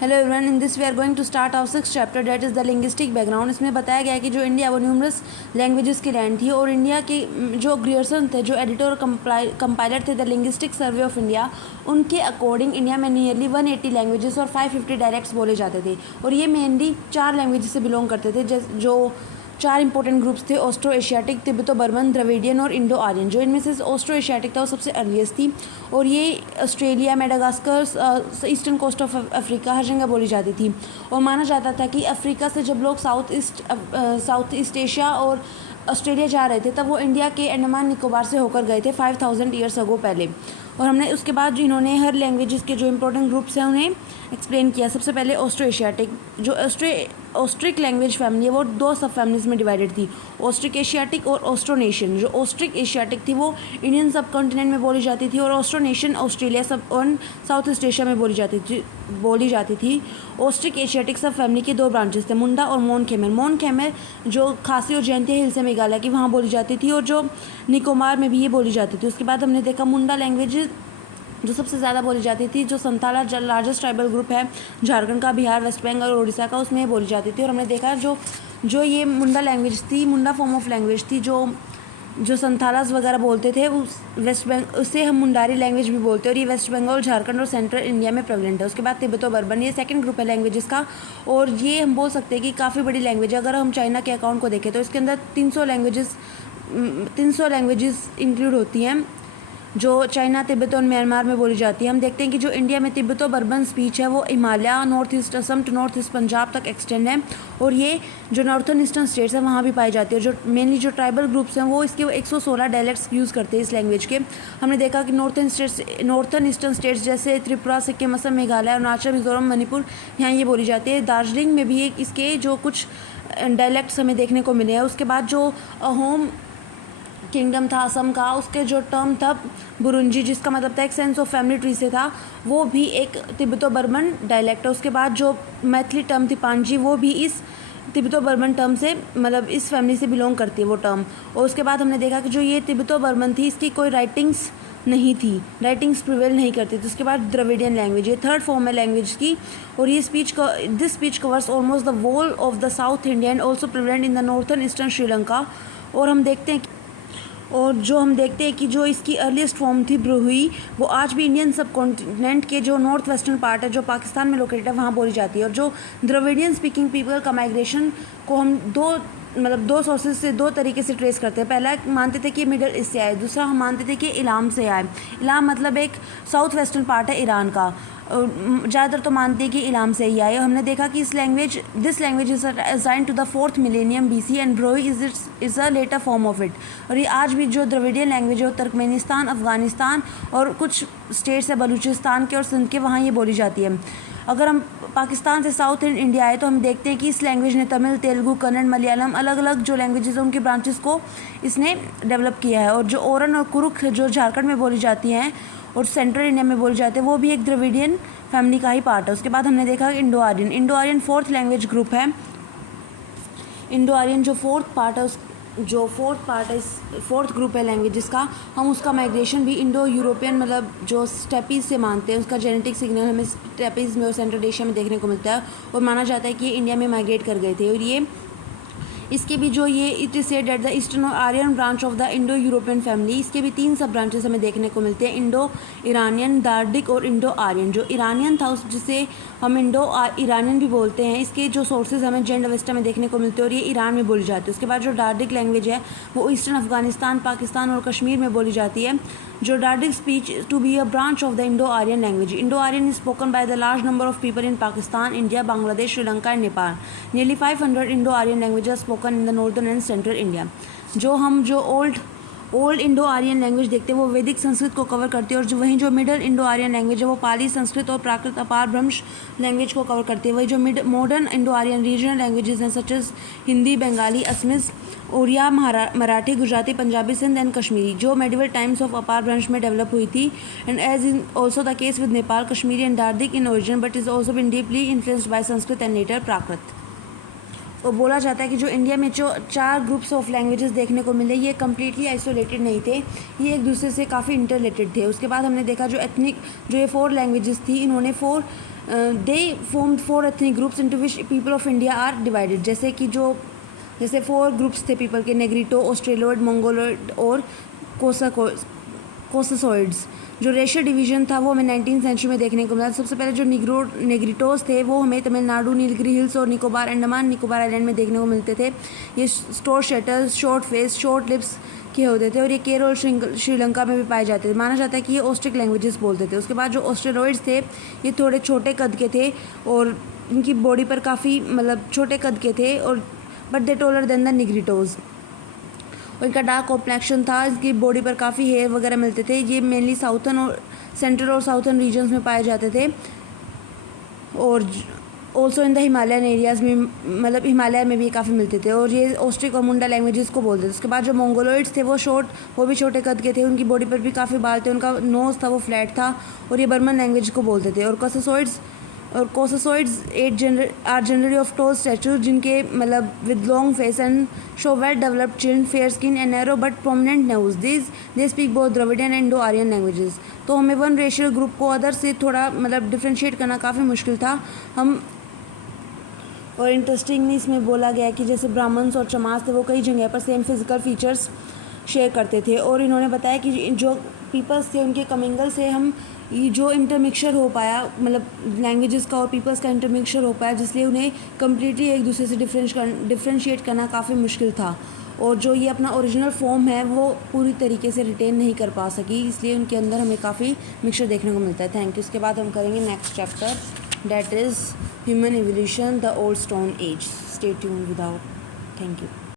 Hello everyone, in this we are going to start our six chapter that is the linguistic background. इसमें बताया गया है कि जो इंडिया वो न्यूमरस लैंग्वेजेस की लैंड थी और इंडिया के जो ग्रियर्सन थे, जो एडिटर और कंपाइलर थे the linguistic survey of India, उनके अकॉर्डिंग इंडिया में नियरली 180 लैंग्वेजेस और 550 डायलेक्ट्स बोले जाते थे। और ये मेनली 4 लैंग्वेजेस से बिलोंग करते थे, जो 4 इंपॉर्टेंट ग्रुप्स थे: Austro Asiatic, Tibeto Burman, Dravidian और इंडो आर्यन। जो इनमें से ऑस्ट्रो एशियाटिक था वो सबसे अर्लीस्ट थी और ये Australia, Madagascar, eastern coast of Africa हर जगह बोली जाती थी। और माना जाता था कि अफ्रीका से जब लोग साउथ ईस्ट एशिया और ऑस्ट्रेलिया जा रहे थे तब वो इंडिया के अंडमान निकोबार से होकर गए थे 5000 ईयर्स अगो पहले। और हमने उसके बाद जो इन्होंने हर लैंग्वेजेस के जो इंपॉर्टेंट ग्रुप्स हैं उन्हें एक्सप्लेन किया। सबसे पहले ऑस्ट्रो एशियाटिक, जो ऑस्ट्रिक लैंग्वेज फैमिली है वो 2 सब फैमिलीज में डिवाइडेड थी: ऑस्ट्रिक एशियाटिक और ऑस्ट्रोनेशियन। जो ऑस्ट्रिक एशियाटिक थी वो इंडियन सब कॉन्टिनेंट में बोली जाती थी और ऑस्ट्रोनेशियन ऑस्ट्रेलिया सब और साउथ ईस्ट एशिया में बोली जाती थी। ऑस्ट्रिक एशियाटिक सब फैमिली के 2 ब्रांचेस थे: मुंडा और मोन खेमर। मोन खेमर जो खासी और जयंतिया हिल्स है मेघालय की, वहाँ बोली जाती थी और जो निकोबार में भी ये बोली जाती थी। उसके बाद हमने देखा मुंडा लैंग्वेज जो सबसे ज़्यादा बोली जाती थी, जो संथाला लार्जेस्ट ट्राइबल ग्रुप है झारखंड का, बिहार, वेस्ट बंगाल और उड़ीसा का, उसमें बोली जाती थी। और हमने देखा जो ये मुंडा लैंग्वेज थी, मुंडा फॉर्म ऑफ लैंग्वेज थी, जो संथालास वगैरह बोलते थे, उससे हम मुंडारी लैंग्वेज भी बोलते हैं और ये वेस्ट बंगाल, झारखंड और सेंट्रल इंडिया में प्रेवलेंट है। उसके बाद तिब्बतो बर्मन, ये सेकंड ग्रुप है लैंग्वेजेस का और ये हम बोल सकते हैं कि काफ़ी बड़ी लैंग्वेज है। अगर हम चाइना के अकाउंट को देखें तो इसके अंदर 300 लैंग्वेजेस इंक्लूड होती हैं जो चाइना, तिब्बत और म्यांमार में बोली जाती है। हम देखते हैं कि जो इंडिया में तिब्बतो बर्मन स्पीच है वो Himalaya, north east Assam to north east Punjab तक एक्सटेंड है और ये जो नॉर्थन ईस्टर्न स्टेट्स हैं वहाँ भी पाई जाती है। जो मेनली जो ट्राइबल ग्रुप्स हैं वो इसके 116 डायलेक्ट्स यूज़ करते हैं इस लैंग्वेज के। हमने देखा कि नॉर्थन ईस्टर्न स्टेट्स जैसे त्रिपुरा, सिक्किम, असम, मेघालय, अरुणाचल, मिजोरम, मणिपुर, यहाँ ये बोली जाती है। दार्जिलिंग में भी इसके जो कुछ डायलेक्ट्स हमें देखने को मिले हैं। उसके बाद जो होम किंगडम था असम का, उसके जो टर्म था बुरुंजी, जिसका मतलब था एक सेंस ऑफ फैमिली ट्री से था, वो भी एक तिब्बतो बर्मन डायलेक्ट है। उसके बाद जो मैथिली टर्म थी पांजी, वो भी इस तिब्बतो बर्मन टर्म से मतलब इस फैमिली से बिलोंग करती है वो टर्म। और उसके बाद हमने देखा कि जो ये तिब्बतो बर्मन थी इसकी कोई राइटिंग्स नहीं थी, राइटिंग्स प्रिवेल नहीं करती थी। उसके बाद द्रविडियन लैंग्वेज, ये थर्ड फॉर्म है लैंग्वेज की और ये this speech covers almost the whole of the south India and also prevalent in the northern eastern Sri Lanka. और हम देखते हैं कि जो इसकी अर्लीस्ट फॉर्म थी ब्रुहुई, वो आज भी इंडियन सब कॉन्टिनेंट के जो नॉर्थ वेस्टर्न पार्ट है जो पाकिस्तान में लोकेटेड है वहाँ बोली जाती है। और जो द्रविडियन स्पीकिंग पीपल का माइग्रेशन को हम दो सोर्सेज से 2 तरीके से ट्रेस करते हैं। पहला मानते थे कि मिडल ईस्ट से आए, दूसरा हम मानते थे कि इलाम से आए। इलाम मतलब एक साउथ वेस्टर्न पार्ट है ईरान का, ज़्यादातर तो मानते हैं कि इलाम से ही आए। और हमने देखा कि this language is assign to the 4th millennium BC and Brahui is a later form of it. और ये आज भी जो द्रविडियन लैंग्वेज है वो तुर्कमेनिस्तान, अफगानिस्तान और कुछ स्टेट्स है बलूचिस्तान के और सिंध के, वहाँ ये बोली जाती है। अगर हम पाकिस्तान से साउथ इंडिया आए तो हम देखते हैं कि इस लैंग्वेज ने तमिल, तेलुगु, कन्नड़, मलयालम, अलग अलग जो लैंग्वेजेस हैं उनकी ब्रांचेस को इसने डेवलप किया है। और जो ओरन और कुरुख जो झारखंड में बोली जाती हैं और सेंट्रल इंडिया में बोली जाती है वो भी एक द्रविडियन फैमिली का ही पार्ट है। उसके बाद हमने देखा Indo Aryan 4th language group है। इंडो आर्यन जो 4th ग्रुप है लैंग्वेजेस का, हम उसका माइग्रेशन भी इंडो यूरोपियन मतलब जो स्टेपीज से मानते हैं, उसका जेनेटिक सिग्नल हमें स्टेपीज में और सेंट्रल एशिया में देखने को मिलता है और माना जाता है कि ये इंडिया में माइग्रेट कर गए थे। और ये इसके भी जो ये it is said that the eastern Aryan branch of the Indo European family, इसके भी 3 सब ब्रांचेस हमें देखने को मिलते हैं: इंडो ईरानियन, दार्डिक और इंडो आर्यन। जो ईरानियन था जिसे हम इंडो ईरानियन भी बोलते हैं, इसके जो सोर्सेज हमें जेंड अवेस्टा में देखने को मिलते हैं और ये ईरान में बोली जाती है। उसके बाद जो दार्डिक लैंग्वेज है वो ईस्टर्न अफगानिस्तान, पाकिस्तान और कश्मीर में बोली जाती है। जो Dardic speech to be a branch of the Indo Aryan language. Indo Aryan is spoken by the large number of people in Pakistan, India, Bangladesh, Sri Lanka and Nepal. Nearly 500 Indo Aryan language are spoken in the northern and central India. जो old Indo Aryan language देखते हैं वो वैदिक संस्कृत को cover करती है और वहीं जो मिडल इंडो आर्यन लैंग्वेज है वो पाली, संस्कृत और प्राकृत अपार भ्रंश लैंग्वेज को कवर करती है। वही जो modern Indo Aryan regional languages हैं such as Hindi, Bengali, Assamese, Odia, Marathi, Gujarati, Punjabi, Sindh and Kashmiri, जो मेडिवल टाइम्स ऑफ अपार भ्रंश में डेवलप हुई थी and as in also the case with Nepal, Kashmiri and Dardic in origin but is also been deeply influenced by Sanskrit and later Prakrit. और बोला जाता है कि जो इंडिया में जो 4 ग्रुप्स ऑफ लैंग्वेजेस देखने को मिले ये कम्प्लीटली आइसोलेटेड नहीं थे, ये एक दूसरे से काफ़ी इंटरलेटेड थे। उसके बाद हमने देखा जो ये 4 लैंग्वेजेस थी, इन्होंने 4 they formed 4 ethnic groups into which people of India are divided. जैसे 4 ग्रुप्स थे पीपल के, नेग्रिटो, ऑस्ट्रेलोइड, मंगोलोइड और कोसासॉइड्स। जो रेशियल डिवीजन था वो हमें 19th सेंचुरी में देखने को मिला। सबसे पहले जो नेग्रिटोस थे वो हमें तमिलनाडु, नीलगिरी हिल्स और निकोबार, अंडमान निकोबार आइलैंड में देखने को मिलते थे। ये short shuttles, short face, short lips के होते थे और ये केरल और श्रीलंका में भी पाए जाते थे। माना जाता है कि ये ऑस्ट्रिक लैंग्वेजेस बोलते थे। उसके बाद जो ऑस्ट्रेलॉइड्स थे ये थोड़े छोटे कद के थे और इनकी बॉडी पर काफ़ी छोटे कद के थे और बट दे टोलर देन द निग्रिटोज। और इनका डार्क कॉम्प्लेक्शन था, इसकी बॉडी पर काफ़ी हेयर वगैरह मिलते थे। ये मेनली साउथर्न और सेंट्रल और साउथर्न रीजन्स में पाए जाते थे और also in the Himalayan areas में हिमालय में भी काफ़ी मिलते थे। और ये ऑस्ट्रिक और मुंडा लैंग्वेजेस को बोलते थे। उसके बाद जो मंगोलॉइड्स थे वो भी छोटे कद के थे, उनकी बॉडी पर भी काफ़ी बाल थे, उनका नोज़ था वो फ्लैट था और ये बर्मन लैंग्वेज को बोलते थे। और Caucasoids are generally of tall statue, जिनके with long face and show well developed chin, fair skin and narrow but prominent nose. They speak both Dravidian and Indo Aryan languages. तो हमें वन रेशियल ग्रुप को other से थोड़ा differentiate करना काफ़ी मुश्किल था। और इंटरेस्टिंगली इसमें बोला गया कि जैसे ब्राह्मण्स और चमास थे वो कई जगह पर सेम फिजिकल फीचर्स शेयर करते थे। और इन्होंने बताया कि जो पीपल्स थे उनके कमिंगल से हम जो इंटरमिक्सचर हो पाया, लैंग्वेजेस का और पीपल्स का इंटरमिक्सचर हो पाया, जिसलिए उन्हें कम्प्लीटली एक दूसरे से डिफ्रेंशिएट करना काफ़ी मुश्किल था। और जो ये अपना ओरिजिनल फॉर्म है वो पूरी तरीके से रिटेन नहीं कर पा सकी, इसलिए उनके अंदर हमें काफ़ी मिक्सचर देखने को मिलता है। Thank you. इसके बाद हम करेंगे next chapter, that is human evolution, the old stone age. Stay tuned without. Thank you.